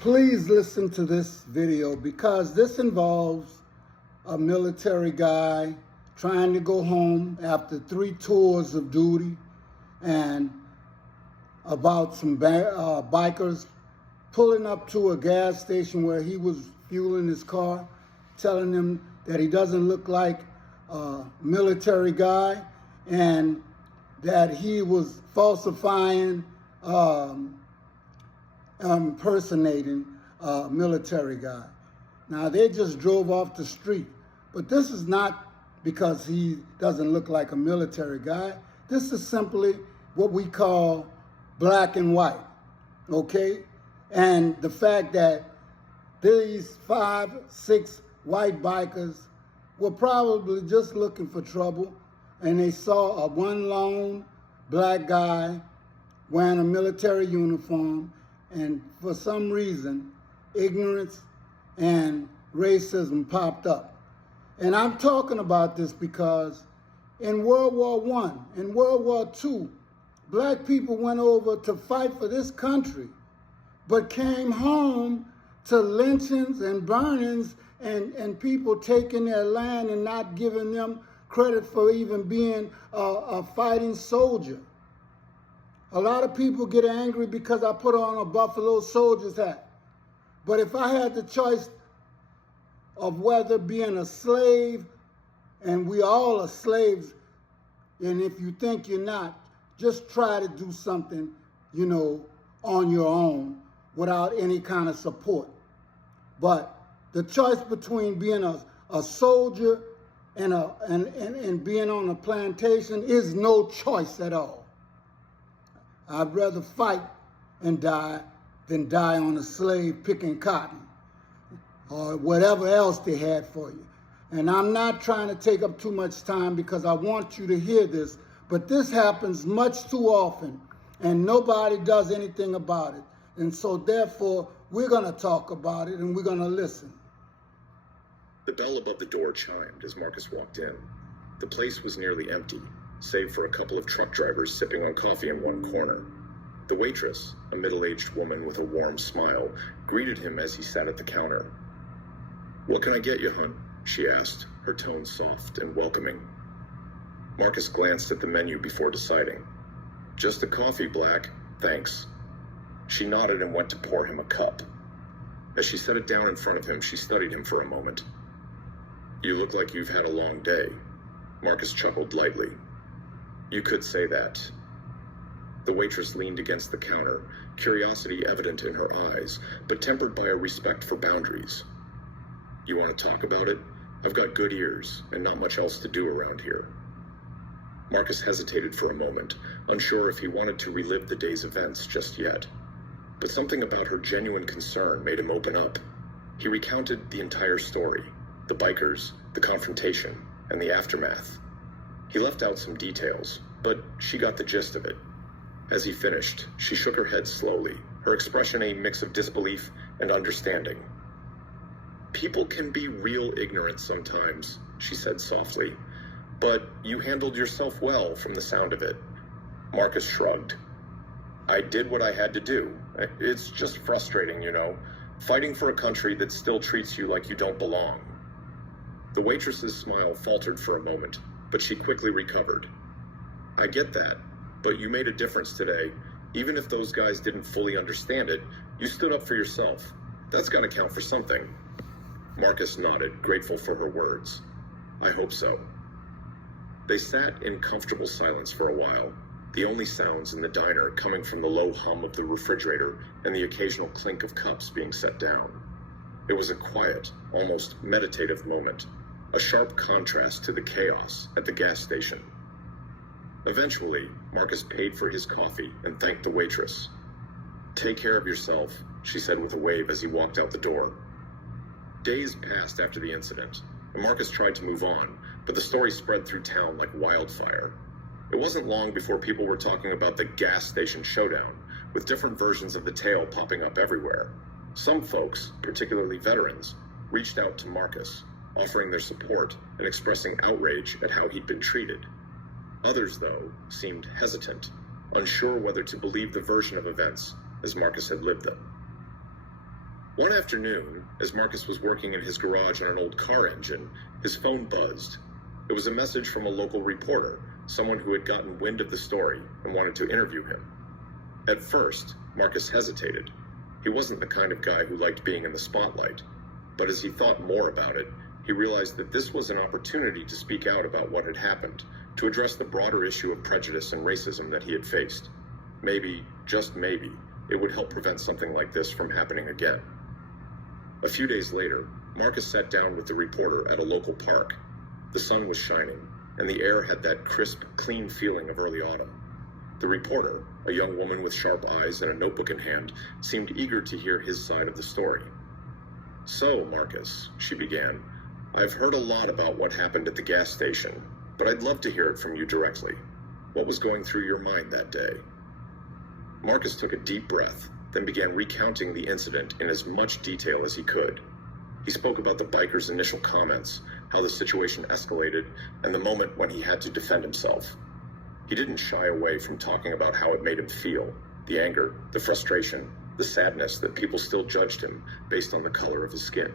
Please listen to this video because this involves a military guy trying to go home after 3 tours of duty, and about some bikers pulling up to a gas station where he was fueling his car, telling him that he doesn't look like a military guy and that he was falsifying, impersonating a military guy. Now, they just drove off the street, but this is not because he doesn't look like a military guy. This is simply what we call black and white, okay? And the fact that these 5, 6 white bikers were probably just looking for trouble, and they saw one lone black guy wearing a military uniform, and for some reason, ignorance and racism popped up. And I'm talking about this because in World War I, in World War II, black people went over to fight for this country, but came home to lynchings and burnings and people taking their land and not giving them credit for even being a fighting soldier. A lot of people get angry because I put on a Buffalo Soldier's hat. But if I had the choice of whether being a slave, and we all are slaves, and if you think you're not, just try to do something, on your own without any kind of support. But the choice between being a soldier and being on a plantation is no choice at all. I'd rather fight and die than die on a slave picking cotton or whatever else they had for you. And I'm not trying to take up too much time because I want you to hear this, but this happens much too often and nobody does anything about it. And so therefore, we're going to talk about it and we're going to listen. The bell above the door chimed as Marcus walked in. The place was nearly empty, save for a couple of truck drivers sipping on coffee in one corner. The waitress, a middle-aged woman with a warm smile, greeted him as he sat at the counter. "What can I get you, hon?" she asked, her tone soft and welcoming. Marcus glanced at the menu before deciding. "Just a coffee, Black, thanks." She nodded and went to pour him a cup. As she set it down in front of him, she studied him for a moment. "You look like you've had a long day." Marcus chuckled lightly. "You could say that." The waitress leaned against the counter, curiosity evident in her eyes, but tempered by a respect for boundaries. "You want to talk about it? I've got good ears and not much else to do around here." Marcus hesitated for a moment, unsure if he wanted to relive the day's events just yet. But something about her genuine concern made him open up. He recounted the entire story, the bikers, the confrontation, and the aftermath. He left out some details, but she got the gist of it. As he finished, she shook her head slowly, her expression a mix of disbelief and understanding. "People can be real ignorant sometimes," she said softly, "but you handled yourself well from the sound of it." Marcus shrugged. "I did what I had to do. It's just frustrating, fighting for a country that still treats you like you don't belong." The waitress's smile faltered for a moment, but she quickly recovered. "I get that, but you made a difference today. Even if those guys didn't fully understand it, you stood up for yourself. That's got to count for something." Marcus nodded, grateful for her words. "I hope so." They sat in comfortable silence for a while, the only sounds in the diner coming from the low hum of the refrigerator and the occasional clink of cups being set down. It was a quiet, almost meditative moment, a sharp contrast to the chaos at the gas station. Eventually, Marcus paid for his coffee and thanked the waitress. "Take care of yourself," she said with a wave as he walked out the door. Days passed after the incident, and Marcus tried to move on, but the story spread through town like wildfire. It wasn't long before people were talking about the gas station showdown, with different versions of the tale popping up everywhere. Some folks, particularly veterans, reached out to Marcus, offering their support and expressing outrage at how he'd been treated. Others, though, seemed hesitant, unsure whether to believe the version of events as Marcus had lived them. One afternoon, as Marcus was working in his garage on an old car engine, his phone buzzed. It was a message from a local reporter, someone who had gotten wind of the story and wanted to interview him. At first, Marcus hesitated. He wasn't the kind of guy who liked being in the spotlight. But as he thought more about it, he realized that this was an opportunity to speak out about what had happened, to address the broader issue of prejudice and racism that he had faced. Maybe, just maybe, it would help prevent something like this from happening again. A few days later, Marcus sat down with the reporter at a local park. The sun was shining, and the air had that crisp, clean feeling of early autumn. The reporter, a young woman with sharp eyes and a notebook in hand, seemed eager to hear his side of the story. "So, Marcus," she began, "I've heard a lot about what happened at the gas station, but I'd love to hear it from you directly. What was going through your mind that day?" Marcus took a deep breath, then began recounting the incident in as much detail as he could. He spoke about the biker's initial comments, how the situation escalated, and the moment when he had to defend himself. He didn't shy away from talking about how it made him feel, the anger, the frustration, the sadness that people still judged him based on the color of his skin.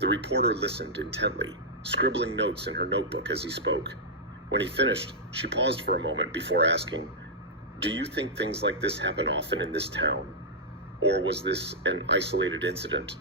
The reporter listened intently, scribbling notes in her notebook as he spoke. When he finished, she paused for a moment before asking, "Do you think things like this happen often in this town? Or was this an isolated incident?"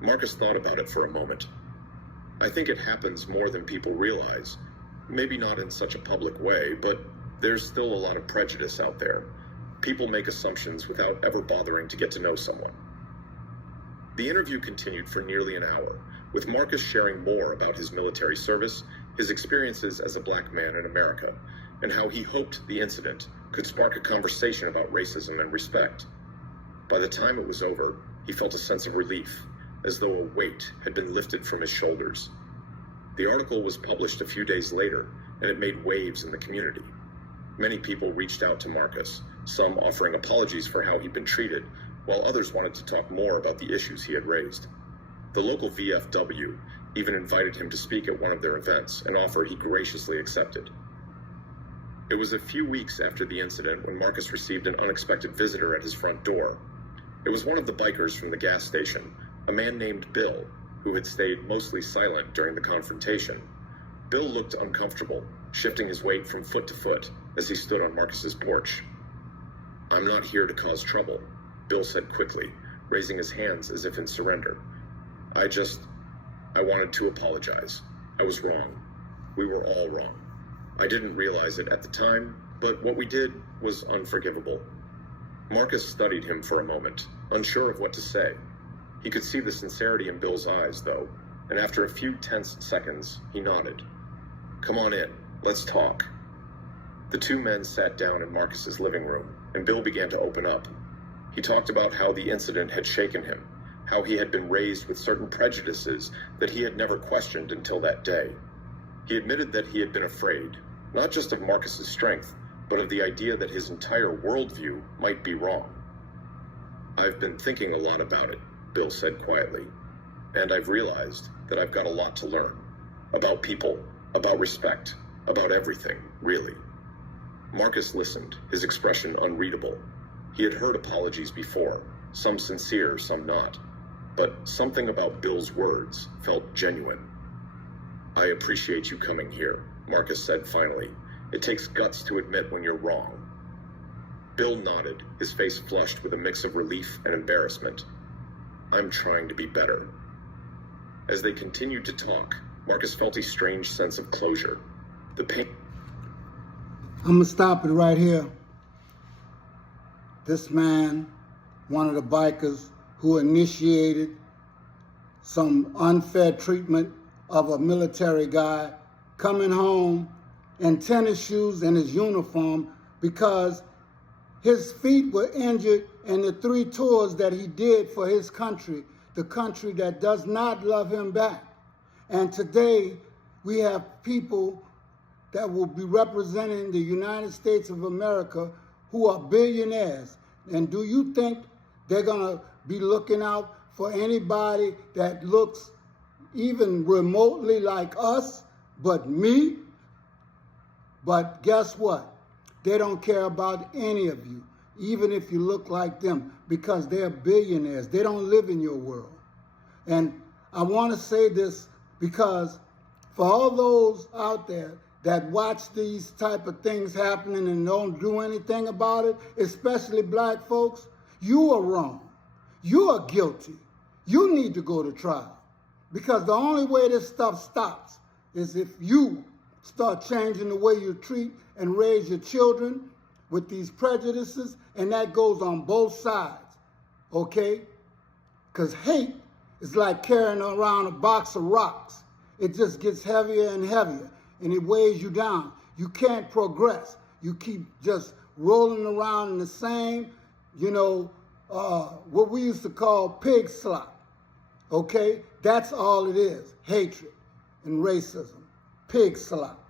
Marcus thought about it for a moment. "I think it happens more than people realize. Maybe not in such a public way, but there's still a lot of prejudice out there. People make assumptions without ever bothering to get to know someone." The interview continued for nearly an hour, with Marcus sharing more about his military service, his experiences as a black man in America, and how he hoped the incident could spark a conversation about racism and respect. By the time it was over, he felt a sense of relief, as though a weight had been lifted from his shoulders. The article was published a few days later, and it made waves in the community. Many people reached out to Marcus, some offering apologies for how he'd been treated, while others wanted to talk more about the issues he had raised. The local VFW even invited him to speak at one of their events, an offer he graciously accepted. It was a few weeks after the incident when Marcus received an unexpected visitor at his front door. It was one of the bikers from the gas station, a man named Bill, who had stayed mostly silent during the confrontation. Bill looked uncomfortable, shifting his weight from foot to foot as he stood on Marcus's porch. "I'm not here to cause trouble," Bill said quickly, raising his hands as if in surrender. I wanted to apologize. I was wrong. We were all wrong. I didn't realize it at the time, but what we did was unforgivable." Marcus studied him for a moment, unsure of what to say. He could see the sincerity in Bill's eyes, though, and after a few tense seconds, he nodded. "Come on in, let's talk." The two men sat down in Marcus's living room, and Bill began to open up. He talked about how the incident had shaken him, how he had been raised with certain prejudices that he had never questioned until that day. He admitted that he had been afraid, not just of Marcus's strength, but of the idea that his entire worldview might be wrong. "I've been thinking a lot about it," Bill said quietly, "and I've realized that I've got a lot to learn. About people, about respect, about everything, really." Marcus listened, his expression unreadable. He had heard apologies before, some sincere, some not. But something about Bill's words felt genuine. "I appreciate you coming here," Marcus said finally. "It takes guts to admit when you're wrong." Bill nodded, his face flushed with a mix of relief and embarrassment. "I'm trying to be better." As they continued to talk, Marcus felt a strange sense of closure. The pain... I'm going to stop it right here. This man, one of the bikers who initiated some unfair treatment of a military guy, coming home in tennis shoes and his uniform because his feet were injured in the 3 tours that he did for his country, the country that does not love him back. And today we have people that will be representing the United States of America who are billionaires. And do you think they're going to be looking out for anybody that looks even remotely like us but me? But guess what? They don't care about any of you. even if you look like them, because they're billionaires. They don't live in your world. And I want to say this because for all those out there that watch these type of things happening and don't do anything about it, especially black folks, you are wrong. You are guilty. You need to go to trial. Because the only way this stuff stops is if you start changing the way you treat and raise your children with these prejudices, and that goes on both sides, okay? Because hate is like carrying around a box of rocks. It just gets heavier and heavier, and it weighs you down. You can't progress. You keep just rolling around in the same, what we used to call pig slop, okay? That's all it is, hatred and racism, pig slop.